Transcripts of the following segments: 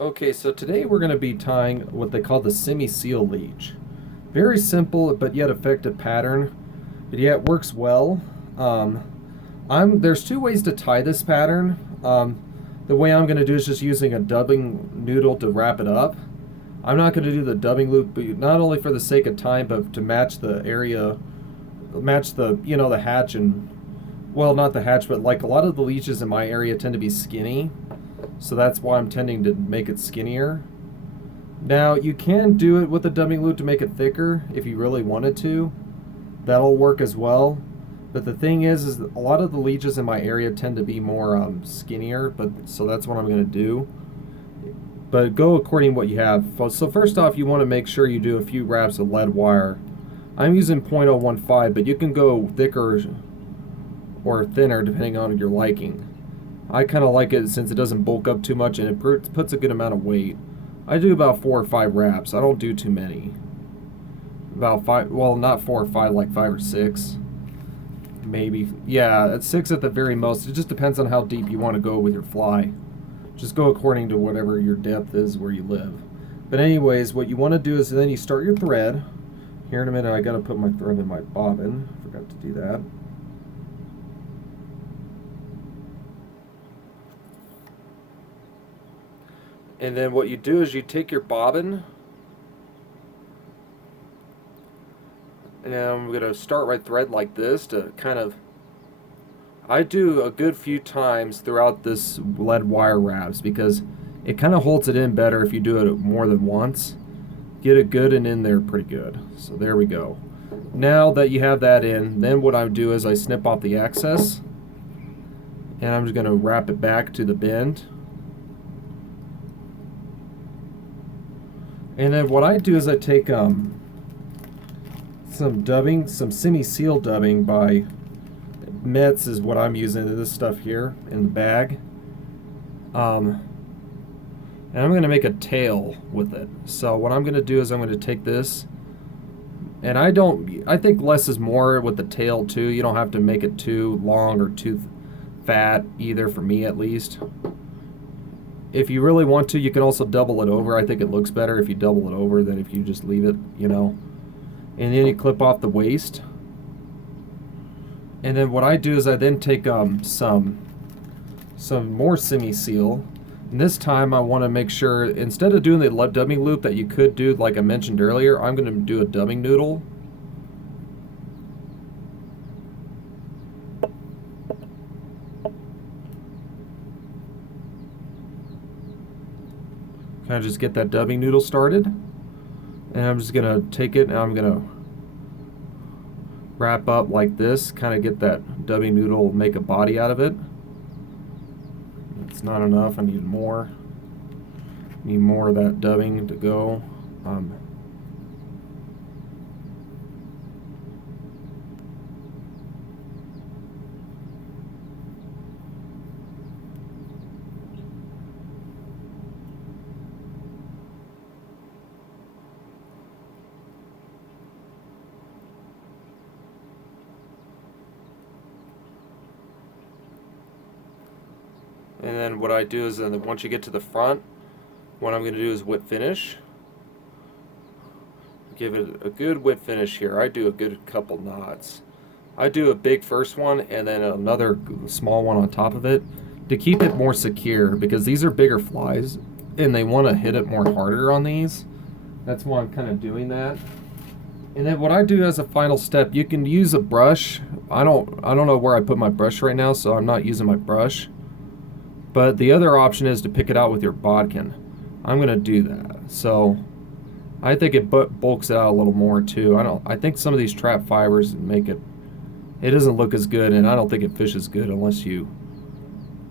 Okay, so today we're going to be tying what they call the Simi seal leech. Very simple but yet effective pattern, but yet works well. Um, there's two ways to tie this pattern. The way I'm going to do is just using a dubbing noodle to wrap it up. I'm not going to do the dubbing loop, but not only for the sake of time, but to match the area, match the hatch and, well, not the hatch, but like a lot of the leeches in my area tend to be skinny. So that's why I'm tending to make it skinnier. Now, you can do it with a dubbing loop to make it thicker if you really wanted to. That'll work as well. But the thing is a lot of the leeches in my area tend to be more skinnier, so that's what I'm going to do. But go according to what you have. So first off, you want to make sure you do a few wraps of lead wire. I'm using .015, but you can go thicker or thinner depending on your liking. I kind of like it since it doesn't bulk up too much and it puts a good amount of weight. I do about 4 or 5 wraps. I don't do too many. About 5, well, not 4 or 5, like 5 or 6. Maybe. Yeah, at 6 at the very most. It just depends on how deep you want to go with your fly. Just go according to whatever your depth is where you live. But anyways, what you want to do is then you start your thread. Here in a minute, I got to put my thread in my bobbin. Forgot to do that. And then what you do is you take your bobbin, and I'm going to start my thread like this to kind of, I do a good few times throughout this lead wire wraps because it kind of holds it in better if you do it more than once. Get it good and in there pretty good. So there we go. Now that you have that in, then what I do is I snip off the excess, and I'm just going to wrap it back to the bend. And then what I do is I take some Simi seal dubbing by Metz is what I'm using, this stuff here in the bag. And I'm going to make a tail with it. So what I'm going to do is I'm going to take this, and I think less is more with the tail too. You don't have to make it too long or too fat either, for me at least. If you really want to, you can also double it over. I think it looks better if you double it over than if you just leave it, And then you clip off the waist. And then what I do is I then take some more Simi seal. And this time I want to make sure, instead of doing the dubbing loop that you could do like I mentioned earlier, I'm going to do a dubbing noodle. Kind of just get that dubbing noodle started. And I'm just going to take it and I'm going to wrap up like this, kind of get that dubbing noodle, make a body out of it. It's not enough, I need more. Need more of that dubbing to go. And then what I do is then once you get to the front, what I'm going to do is whip finish. Give it a good whip finish here. I do a good couple knots. I do a big first one and then another small one on top of it to keep it more secure, because these are bigger flies and they want to hit it more harder on these. That's why I'm kind of doing that. And then what I do as a final step, you can use a brush. I don't know where I put my brush right now, so I'm not using my brush. But the other option is to pick it out with your bodkin. I'm going to do that. So I think it bulks it out a little more too. I think some of these trap fibers make it doesn't look as good, and I don't think it fishes good unless you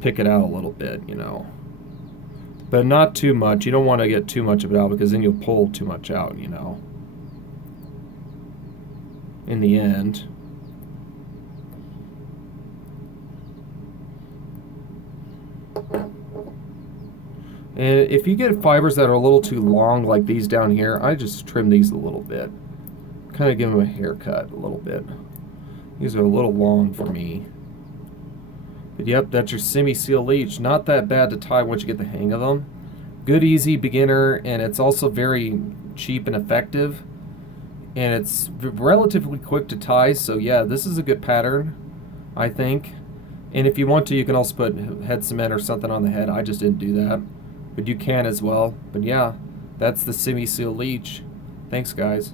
pick it out a little bit, But not too much. You don't want to get too much of it out because then you'll pull too much out, in the end. And if you get fibers that are a little too long, like these down here, I just trim these a little bit. Kind of give them a haircut a little bit. These are a little long for me. But yep, that's your Simi seal leech. Not that bad to tie once you get the hang of them. good, easy, beginner, and it's also very cheap and effective. And it's relatively quick to tie, so yeah, this is a good pattern, I think. And if you want to, you can also put head cement or something on the head. I just didn't do that, but you can as well. But yeah, that's the Simi Seal Leech. Thanks, guys.